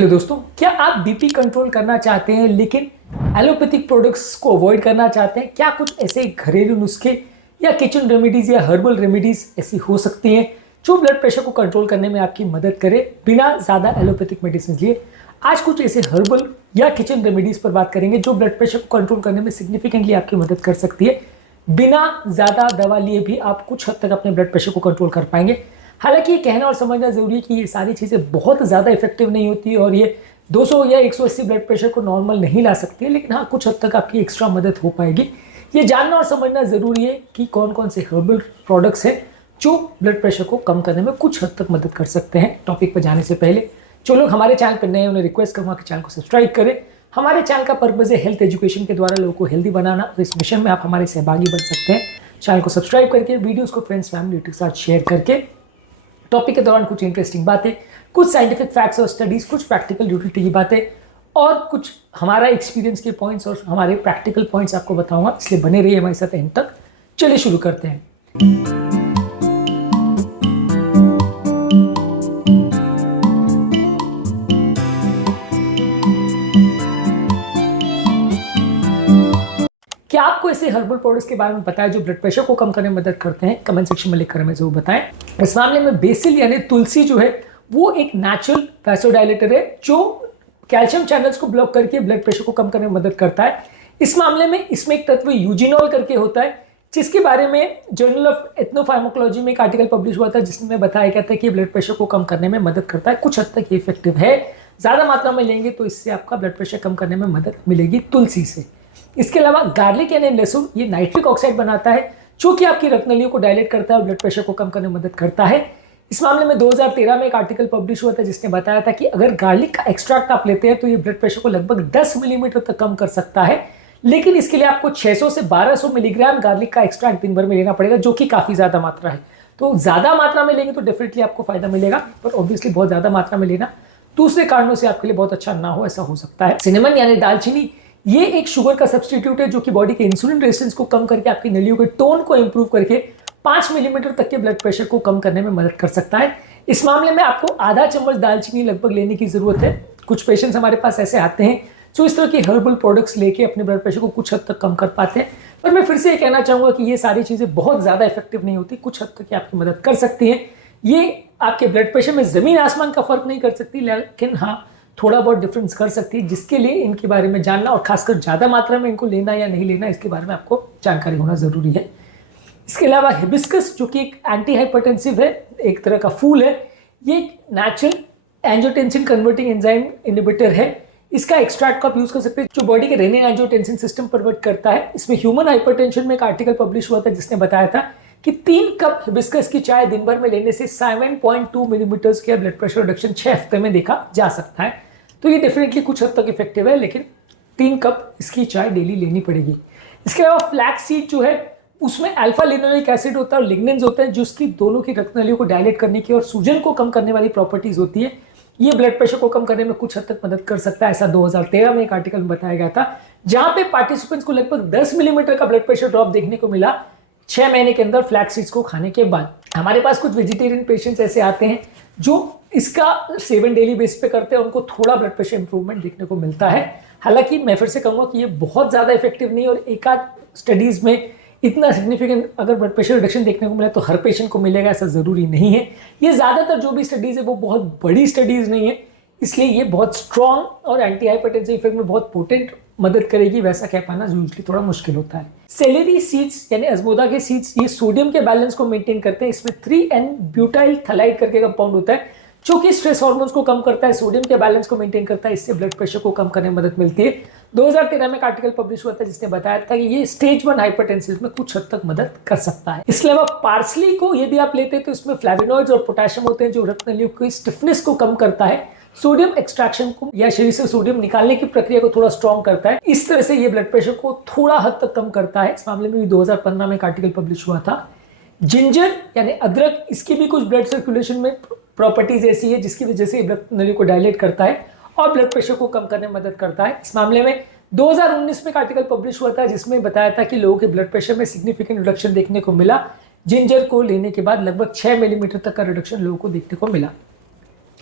Hello दोस्तों, क्या आप बीपी कंट्रोल करना चाहते हैं लेकिन एलोपैथिक प्रोडक्ट्स को अवॉइड करना चाहते हैं? क्या कुछ ऐसे घरेलू नुस्खे या किचन रेमेडीज या हर्बल रेमेडीज ऐसी हो सकती हैं जो ब्लड प्रेशर को कंट्रोल करने में आपकी मदद करे बिना ज़्यादा एलोपैथिक मेडिसिन लिए? आज कुछ ऐसे हर्बल या किचन रेमेडीज पर बात करेंगे जो ब्लड प्रेशर को कंट्रोल करने में सिग्निफिकेंटली आपकी मदद कर सकती है। बिना ज़्यादा दवा लिए भी आप कुछ हद तक अपने ब्लड प्रेशर को कंट्रोल कर पाएंगे। हालांकि ये कहना और समझना जरूरी है कि ये सारी चीज़ें बहुत ज़्यादा इफेक्टिव नहीं होती और ये 200 या 180 ब्लड प्रेशर को नॉर्मल नहीं ला सकती है, लेकिन हाँ कुछ हद तक आपकी एक्स्ट्रा मदद हो पाएगी। ये जानना और समझना ज़रूरी है कि कौन कौन से हर्बल प्रोडक्ट्स हैं जो ब्लड प्रेशर को कम करने में कुछ हद तक मदद कर सकते हैं। टॉपिक पर जाने से पहले जो लोग हमारे चैनल पर नए हैं उन्हें रिक्वेस्ट करूँगा कि चैनल को सब्सक्राइब करें। हमारे चैनल का पर्पज़ है हेल्थ एजुकेशन के द्वारा लोगों को हेल्दी बनाना, और इस मिशन में आप हमारे सहभागी बन सकते हैं। चैनल को सब्सक्राइब करके वीडियोज़ को फ्रेंड्स फैमिली के साथ शेयर करके टॉपिक के दौरान कुछ इंटरेस्टिंग बातें, कुछ साइंटिफिक फैक्ट्स और स्टडीज, कुछ प्रैक्टिकल यूटिलिटी की बातें और कुछ हमारा एक्सपीरियंस के पॉइंट्स और हमारे प्रैक्टिकल पॉइंट्स आपको बताऊंगा, इसलिए बने रहिए हमारे साथ एंड तक। चलिए शुरू करते हैं। क्या आपको ऐसे हर्बल प्रोडक्ट्स के बारे में पता है जो ब्लड प्रेशर को कम करने में मदद करते हैं? कमेंट सेक्शन में लिखकर हमें जरूर बताएं। इस मामले में बेसिल यानी तुलसी जो है वो एक नेचुरल वैसोडाइलेटर है जो कैल्शियम चैनल्स को ब्लॉक करके ब्लड प्रेशर को कम करने में मदद करता है। इस मामले में इसमें एक तत्व यूजिनॉल करके होता है जिसके बारे में जर्नल ऑफ एथनोफार्माकोलॉजी में एक आर्टिकल पब्लिश हुआ था जिसमें बताया गया था कि ब्लड प्रेशर को कम करने में मदद करता है। कुछ हद तक ये इफेक्टिव है, ज़्यादा मात्रा में लेंगे तो इससे आपका ब्लड प्रेशर कम करने में मदद मिलेगी तुलसी से। इसके अलावा गार्लिक यानी लहसुन ये नाइट्रिक ऑक्साइड बनाता है जो कि आपकी रक्तनलियों को डायलेट करता है और ब्लड प्रेशर को कम करने में मदद करता है। इस मामले में 2013 में एक आर्टिकल पब्लिश हुआ था जिसने बताया था कि अगर गार्लिक का एक्सट्रैक्ट आप लेते हैं तो ये ब्लड प्रेशर को लगभग 10 मिलीमीटर तक कम कर सकता है, लेकिन इसके लिए आपको 600 से 1200 मिलीग्राम गार्लिक का एक्सट्रैक्ट दिन भर में लेना पड़ेगा, जो कि काफ़ी ज़्यादा मात्रा है। तो ज़्यादा मात्रा में लेंगे तो डेफिनेटली आपको फायदा मिलेगा, पर ऑब्वियसली बहुत ज़्यादा मात्रा में लेना दूसरे कारणों से आपके लिए बहुत अच्छा ना हो, ऐसा हो सकता है। सिनेमन यानी दालचीनी ये एक शुगर का सब्सटीट्यूट है जो कि बॉडी के इंसुलिन रेजिस्टेंस को कम करके आपकी नलियों के टोन को इंप्रूव करके 5 मिलीमीटर तक के ब्लड प्रेशर को कम करने में मदद कर सकता है। इस मामले में आपको आधा चम्मच दालचीनी लगभग लेने की जरूरत है। कुछ पेशेंट्स हमारे पास ऐसे आते हैं जो इस तरह के हर्बल प्रोडक्ट्स लेके अपने ब्लड प्रेशर को कुछ हद तक कम कर पाते हैं, पर मैं फिर से ये कहना चाहूँगा कि ये सारी चीज़ें बहुत ज़्यादा इफेक्टिव नहीं होती। कुछ हद तक आपकी मदद कर सकती हैं। ये आपके ब्लड प्रेशर में ज़मीन आसमान का फर्क नहीं कर सकती, लेकिन हाँ थोड़ा बहुत डिफरेंस कर सकती है, जिसके लिए इनके बारे में जानना और खासकर ज़्यादा मात्रा में इनको लेना या नहीं लेना इसके बारे में आपको जानकारी होना ज़रूरी है। इसके अलावा हिबिस्कस जो कि एक एंटी हाइपरटेंसिव है, एक तरह का फूल है, ये एक natural angiotensin converting enzyme inhibitor है। इसका एक्सट्रैक्ट को आप यूज़ कर सकते हैं जो बॉडी के रेनिन एंजियोटेंसिन सिस्टम पर वर्क करता है। इसमें ह्यूमन हाइपरटेंशन में एक आर्टिकल पब्लिश हुआ था जिसने बताया था कि 3 कप हिबिस्कस की चाय दिन भर में लेने से 7.2 मिलीमीटर के ब्लड प्रेशर रिडक्शन 6 हफ्ते में देखा जा सकता है। तो ये डेफिनेटली कुछ हद तक इफेक्टिव है, लेकिन 3 कप इसकी चाय डेली लेनी पड़ेगी। इसके अलावा फ्लैक्स सीड जो है उसमें अल्फा लिनोलिक एसिड होता है और लिग्निन्स होते हैं जो उसकी दोनों की रक्तनलियों को डायलेट करने की और सूजन को कम करने वाली प्रॉपर्टीज होती है। ये ब्लड प्रेशर को कम करने में कुछ हद तक मदद कर सकता है, ऐसा 2013 में एक आर्टिकल में बताया गया था जहां पे पार्टिसिपेंट्स को लगभग 10 मिलीमीटर का ब्लड प्रेशर ड्रॉप देखने को मिला 6 महीने के अंदर फ्लैक्स सीड्स को खाने के बाद। हमारे पास कुछ वेजिटेरियन पेशेंट्स ऐसे आते हैं जो इसका सेवन डेली बेस पे करते हैं, उनको थोड़ा ब्लड प्रेशर इंप्रूवमेंट देखने को मिलता है। हालांकि मैं फिर से कहूँगा कि ये बहुत ज़्यादा इफेक्टिव नहीं, और एक आध स्टडीज़ में इतना सिग्निफिकेंट अगर ब्लड प्रेशर रिडक्शन देखने को मिला तो हर पेशेंट को मिलेगा ऐसा ज़रूरी नहीं है। ये ज़्यादातर जो भी स्टडीज़ है वो बहुत बड़ी स्टडीज़ नहीं है, इसलिए ये बहुत स्ट्रॉन्ग और एंटी हाइपरटेंसिव इफेक्ट में बहुत पोटेंट मदद करेगी वैसा कह पाना यूजली थोड़ा मुश्किल होता है। सेलेरी सीड्स यानी अजमोदा के सीड्स ये सोडियम के बैलेंस को मेंटेन करते हैं। इसमें 3N-ब्यूटाइल थलाइड करके कंपाउंड होता है जो कि स्ट्रेस हार्मोन्स को कम करता है, सोडियम के बैलेंस को मेंटेन करता है, इससे ब्लड प्रेशर को कम करने में मदद मिलती है। 2013 में एक आर्टिकल पब्लिश हुआ था जिसने बताया था कि ये स्टेज 1 हाइपरटेंसिव में कुछ हद तक मदद कर सकता है। इसके अलावा पार्सली को यदि आप लेते हैं तो इसमें फ्लैविनॉइड्स और पोटेशियम होते हैं जो रक्तनलियों की स्टिफनेस को कम करता है, सोडियम एक्सट्रैक्शन को या शरीर से सोडियम निकालने की प्रक्रिया को थोड़ा स्ट्रॉन्ग करता है। इस तरह से ये ब्लड प्रेशर को थोड़ा हद तक कम करता है। इस मामले में भी 2015 में एक आर्टिकल पब्लिश हुआ था। जिंजर यानी अदरक, इसकी भी कुछ ब्लड सर्कुलेशन में प्रॉपर्टीज ऐसी है जिसकी वजह से ब्लड नली को डायलेट करता है और ब्लड प्रेशर को कम करने में मदद करता है। इस मामले में 2019 में एक आर्टिकल पब्लिश हुआ था जिसमें बताया था कि लोगों के ब्लड प्रेशर में सिग्निफिकेंट रिडक्शन देखने को मिला। जिंजर को लेने के बाद लगभग 6 मिलीमीटर तक का रिडक्शन लोगों को देखने को मिला।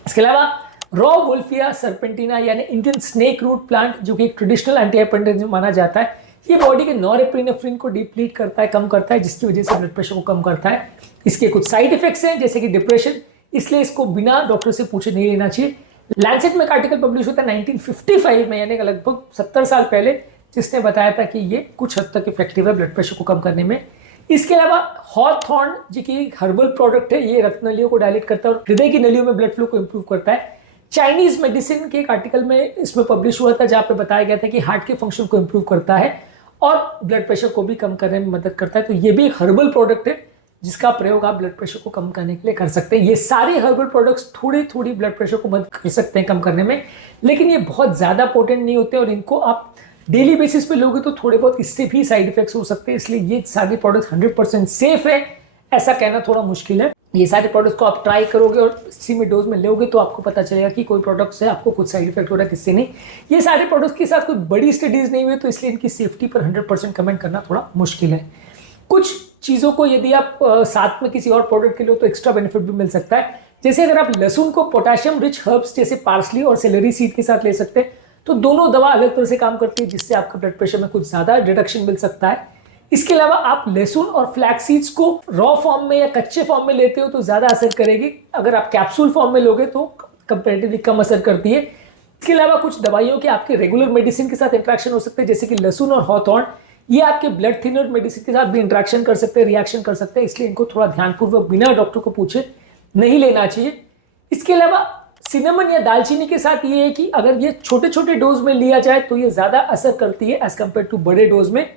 इसके अलावा रॉ वोल्फिया सर्पेंटिना यानी इंडियन स्नेक रूट प्लांट, जो कि एक ट्रेडिशनल एंटी हाइपरटेंसिव माना जाता है, ये बॉडी के नॉरएपिनेफ्रिन को डिप्लीट करता है, कम करता है, जिसकी वजह से ब्लड प्रेशर को कम करता है। इसके कुछ साइड इफेक्ट्स हैं जैसे कि डिप्रेशन, इसलिए इसको बिना डॉक्टर से पूछे नहीं लेना चाहिए। लैंसेट में एक आर्टिकल पब्लिश होता है 1955 में, यानी लगभग 70 साल पहले, जिसने बताया था कि ये कुछ हद तक इफेक्टिव है ब्लड प्रेशर को कम करने में। इसके अलावा हॉथॉर्न जी की हर्बल प्रोडक्ट है, ये रक्त नलियों को डायलेट करता है और हृदय की नलियों में ब्लड फ्लो को इंप्रूव करता है। चाइनीज मेडिसिन के एक आर्टिकल में इसमें पब्लिश हुआ था जहां पे बताया गया था कि हार्ट के फंक्शन को इंप्रूव करता है और ब्लड प्रेशर को भी कम करने में मदद करता है। तो ये भी एक हर्बल प्रोडक्ट है जिसका प्रयोग आप ब्लड प्रेशर को कम करने के लिए कर सकते हैं। ये सारे हर्बल प्रोडक्ट्स थोड़ी थोड़ी ब्लड प्रेशर को मदद कर सकते हैं कम करने में, लेकिन ये बहुत ज़्यादा पोटेंट नहीं होते और इनको आप डेली बेसिस पे लोगे तो थोड़े बहुत इससे भी साइड इफेक्ट्स हो सकते हैं। इसलिए ये सारे प्रोडक्ट्स 100% सेफ है ऐसा कहना थोड़ा मुश्किल है। ये सारे प्रोडक्ट्स को आप ट्राई करोगे और सीमित डोज में लोगे तो आपको पता चलेगा कि कोई प्रोडक्ट से आपको कुछ साइड इफेक्ट हो रहा है, किससे नहीं। ये सारे प्रोडक्ट्स के साथ कोई बड़ी स्टडीज नहीं हुई, तो इसलिए इनकी सेफ्टी पर 100% कमेंट करना थोड़ा मुश्किल है। कुछ चीज़ों को यदि आप साथ में किसी और प्रोडक्ट के लिए तो एक्स्ट्रा बेनिफिट भी मिल सकता है। जैसे अगर आप लहसुन को पोटेशियम रिच हर्ब्स जैसे पार्सली और सेलेरी सीड के साथ ले सकते हैं तो दोनों दवा अलग तरह से काम करती है, जिससे आपका ब्लड प्रेशर में कुछ ज़्यादा रिडक्शन मिल सकता है। इसके अलावा आप लहसुन और फ्लैक्स सीड्स को रॉ फॉर्म में या कच्चे फॉर्म में लेते हो तो ज़्यादा असर करेगी, अगर आप कैप्सूल फॉर्म में लोगे तो कंपैरेटिवली कम असर करती है। इसके अलावा कुछ दवाइयों के आपके रेगुलर मेडिसिन के साथ इंट्रैक्शन हो सकते हैं, जैसे कि लहसुन और हॉथॉर्न, ये आपके ब्लड थिनर मेडिसिन के साथ भी इंट्रैक्शन कर सकते हैं, रिएक्शन कर सकते हैं, इसलिए इनको थोड़ा ध्यानपूर्वक बिना डॉक्टर को पूछे नहीं लेना चाहिए। इसके अलावा सिनेमन या दालचीनी के साथ ये है कि अगर ये छोटे छोटे डोज में लिया जाए तो ये ज़्यादा असर करती है एज कम्पेयर टू बड़े डोज में।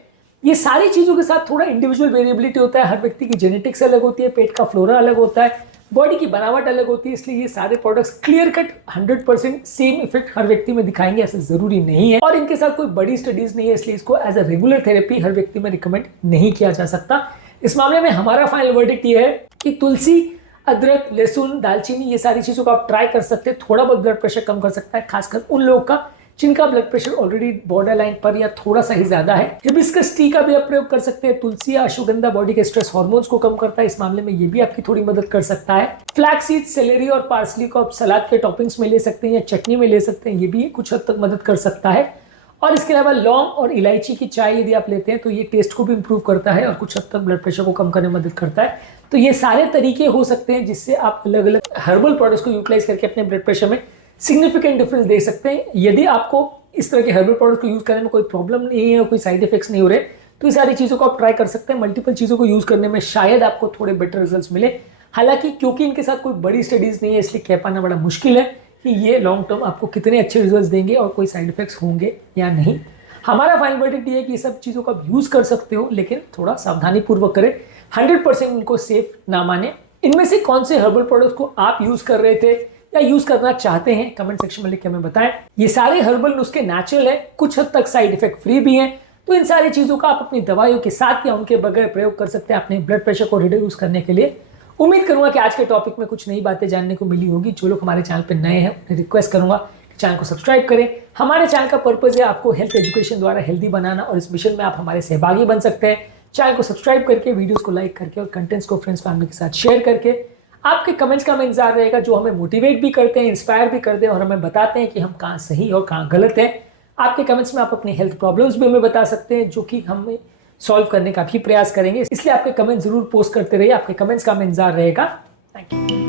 ये सारी चीज़ों के साथ थोड़ा इंडिविजुअल वेरिएबिलिटी होता है, हर व्यक्ति की जेनेटिक्स अलग होती है, पेट का फ्लोरा अलग होता है, बॉडी की बनावट अलग होती है, इसलिए ये सारे products clear cut 100% same effect हर व्यक्ति में दिखाएंगे ऐसा जरूरी नहीं है, और इनके साथ कोई बड़ी स्टडीज नहीं है, इसलिए इसको एज अ रेगुलर थेरेपी हर व्यक्ति में रिकमेंड नहीं किया जा सकता। इस मामले में हमारा फाइनल वर्डिक्ट ये है कि तुलसी, अदरक, लहसुन, दालचीनी, ये सारी चीज़ों को आप ट्राई कर सकते हैं, थोड़ा बहुत ब्लड प्रेशर कम कर सकता है, खासकर उन लोगों का जिनका blood pressure already border line पर या थोड़ा सा ही ज्यादा है। हिबिस्कस टी का भी आप प्रयोग कर सकते हैं। तुलसी या अश्वगंधा बॉडी के स्ट्रेस हार्मोन्स को कम करता है, इस मामले में ये भी आपकी थोड़ी मदद कर सकता है। फ्लैक्स सीड, सेलेरी और पार्सली को आप सलाद के टॉपिंग्स में ले सकते हैं या चटनी में ले सकते हैं, ये भी कुछ हद तक मदद कर सकता है। और इसके अलावा लौंग और इलायची की चाय यदि आप लेते हैं तो ये टेस्ट को भी इंप्रूव करता है और कुछ हद तक ब्लड प्रेशर को कम करने में मदद करता है। तो ये सारे तरीके हो सकते हैं जिससे आप अलग अलग हर्बल प्रोडक्ट्स को यूटिलाइज करके अपने ब्लड प्रेशर में सिग्निफिकेंट डिफरेंस दे सकते हैं। यदि आपको इस तरह के हर्बल प्रोडक्ट को यूज करने में कोई प्रॉब्लम नहीं है और कोई साइड इफेक्ट्स नहीं हो रहे तो ये सारी चीज़ों को आप ट्राई कर सकते हैं। मल्टीपल चीज़ों को यूज करने में शायद आपको थोड़े बेटर रिजल्ट्स मिले, हालांकि क्योंकि इनके साथ कोई बड़ी स्टडीज नहीं है इसलिए कह पाना बड़ा मुश्किल है कि ये लॉन्ग टर्म आपको कितने अच्छे रिजल्ट्स देंगे और कोई साइड इफेक्ट्स होंगे या नहीं। हमारा फाइनल वर्डिक्ट ये है कि ये सब चीज़ों का आप यूज कर सकते हो, लेकिन थोड़ा सावधानी पूर्वक करें, 100% इनको सेफ ना माने। इनमें से कौन से हर्बल प्रोडक्ट्स को आप यूज कर रहे थे या यूज करना चाहते हैं कमेंट सेक्शन में लिख के हमें बताएं। ये सारे हर्बल नुस्खे नेचुरल है, कुछ हद तक साइड इफेक्ट फ्री भी हैं, तो इन सारी चीजों का आप अपनी दवाइयों के साथ या उनके बगैर प्रयोग कर सकते हैं अपने ब्लड प्रेशर को रिड्यूस करने के लिए। उम्मीद करूंगा कि आज के टॉपिक में कुछ नई बातें जानने को मिली होगी। जो लोग हमारे चैनल पर नए हैं उन्हें रिक्वेस्ट करूंगा कि चैनल को सब्सक्राइब करें। हमारे चैनल का पर्पज है आपको हेल्थ एजुकेशन द्वारा हेल्दी बनाना और इस मिशन में आप हमारे सहभागी बन सकते हैं। चैनल को सब्सक्राइब करके, वीडियोस को लाइक करके और कंटेंट्स को फ्रेंड्स फैमिली के साथ शेयर करके आपके कमेंट्स का हमें इंतजार रहेगा, जो हमें मोटिवेट भी करते हैं, इंस्पायर भी करते हैं और हमें बताते हैं कि हम कहाँ सही और कहाँ गलत हैं। आपके कमेंट्स में आप अपनी हेल्थ प्रॉब्लम्स भी हमें बता सकते हैं, जो कि हम सॉल्व करने का भी प्रयास करेंगे। इसलिए आपके कमेंट्स जरूर पोस्ट करते रहिए, आपके कमेंट्स का हमें इंतजार रहेगा। Thank you.